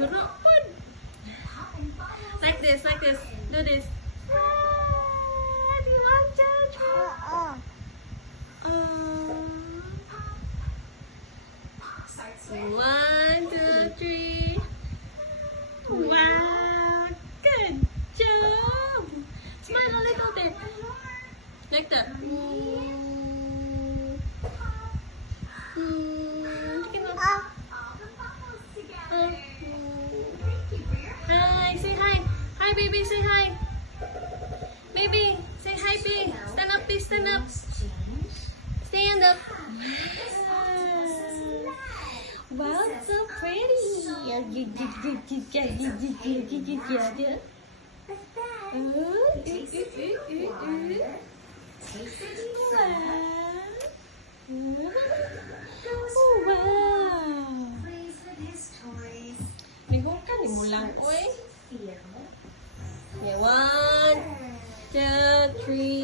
Hirapan. Like this, like this. Do this. Do you want to try? One, two, three. Wow, good job. Smile a little bit. Like that. Hi, say hi. Hi, baby, say hi. Baby, say hi, baby. Stand up, please, stand up. Stand up. Wow, so pretty. Wow. Ligong ka, di mo lang ko eh. Okay, 1, 2, 3.